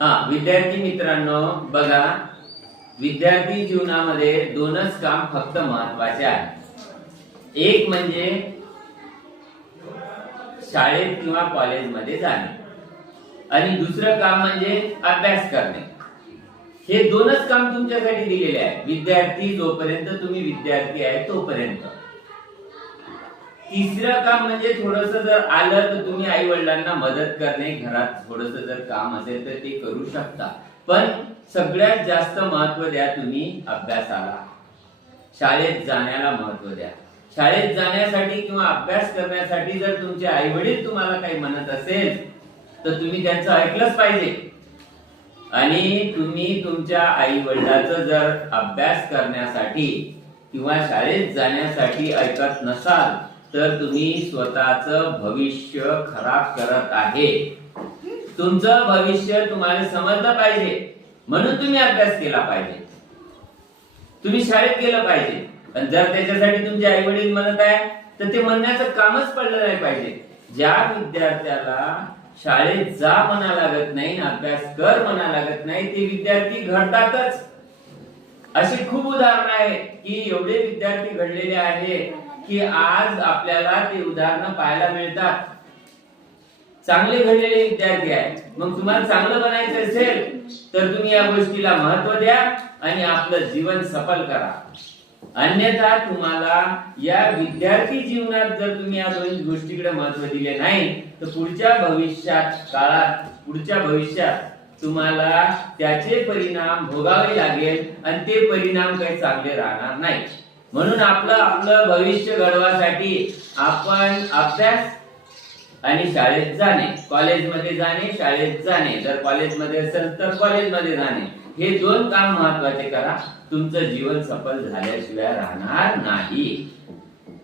हा विद्यार्थी मित्रांनो बघा. विद्यार्थी जीवनामध्ये दोनच काम फक्त महत्त्वाचे आहे. एक म्हणजे शाळेत किंवा कॉलेजमध्ये जाणे. आणि दुसरं काम म्हणजे अभ्यास करणे. हे दोनच काम तुमच्यासाठी दिलेले आहे. विद्यार्थी जोपर्यंत तुम्ही विद्यार्थी आहे तोपर्यंत. तिसरं काम म्हणजे थोडस जर आलं तर तुम्ही आई वडिलांना मदत करणे घरात थोडस जर काम असेल तर ते करू शकता. पण सगळ्यात जास्त महत्त्व द्या तुम्ही अभ्यासाला. शाळेत जाण्याला महत्त्व द्या. शाळेत जाण्यासाठी किंवा अभ्यास करण्यासाठी जर तुमचे आई वडील तुम्हाला काही म्हणत असेल तर तुम्ही त्यांचं ऐकलंच पाहिजे. आणि तुम्ही तुमच्या आई वडिलाचं जर अभ्यास करण्यासाठी किंवा शाळेत जाण्यासाठी ऐकत नसाल तर तुम्ही स्वतःच भविष्य खराब करत आहे. तुमचं भविष्य तुम्हाला समजलं पाहिजे. म्हणून तुम्ही अभ्यास केला पाहिजे. तुम्ही शाळेत गेलं पाहिजे. आणि जर त्याच्यासाठी तुमचे आई वडील म्हणत आहे तर ते म्हणण्याचं कामच पडलं नाही पाहिजे. ज्या विद्यार्थ्याला शाळेत जा म्हणा लागत नाही अभ्यास कर म्हणा लागत नाही ते विद्यार्थी घडतातच. अशी खूप उदाहरणं आहेत की एवढे विद्यार्थी घडलेले आहेत. की आज आपल्याला ते उदाहरणं पाहायला मिळतात. चांगले घडलेले विद्यार्थी आहेत. मग तुम्हाला चांगलं बनायचं असेल तर तुम्ही या गोष्टीला महत्त्व द्या आणि आपलं जीवन सफल करा. अन्यथा तुम्हाला या विद्यार्थी जीवनात जर तुम्ही या दोन गोष्टीकडे महत्त्व दिले नाही तर पुढच्या भविष्यात काळात पुढच्या भविष्यात तुम्हाला त्याचे परिणाम भोगावे लागेल आणि ते परिणाम काही चांगले राहणार नाही. म्हणून आपलं आपलं भविष्य घडवासाठी आपण अभ्यास आणि शाळेत जाणे कॉलेजमध्ये जाणे शाळेत जाणे जर कॉलेजमध्ये असेल तर कॉलेजमध्ये जाणे हे दोन काम महत्त्वाचे करा. तुमचं जीवन सफल झाल्याशिवाय राहणार नाही.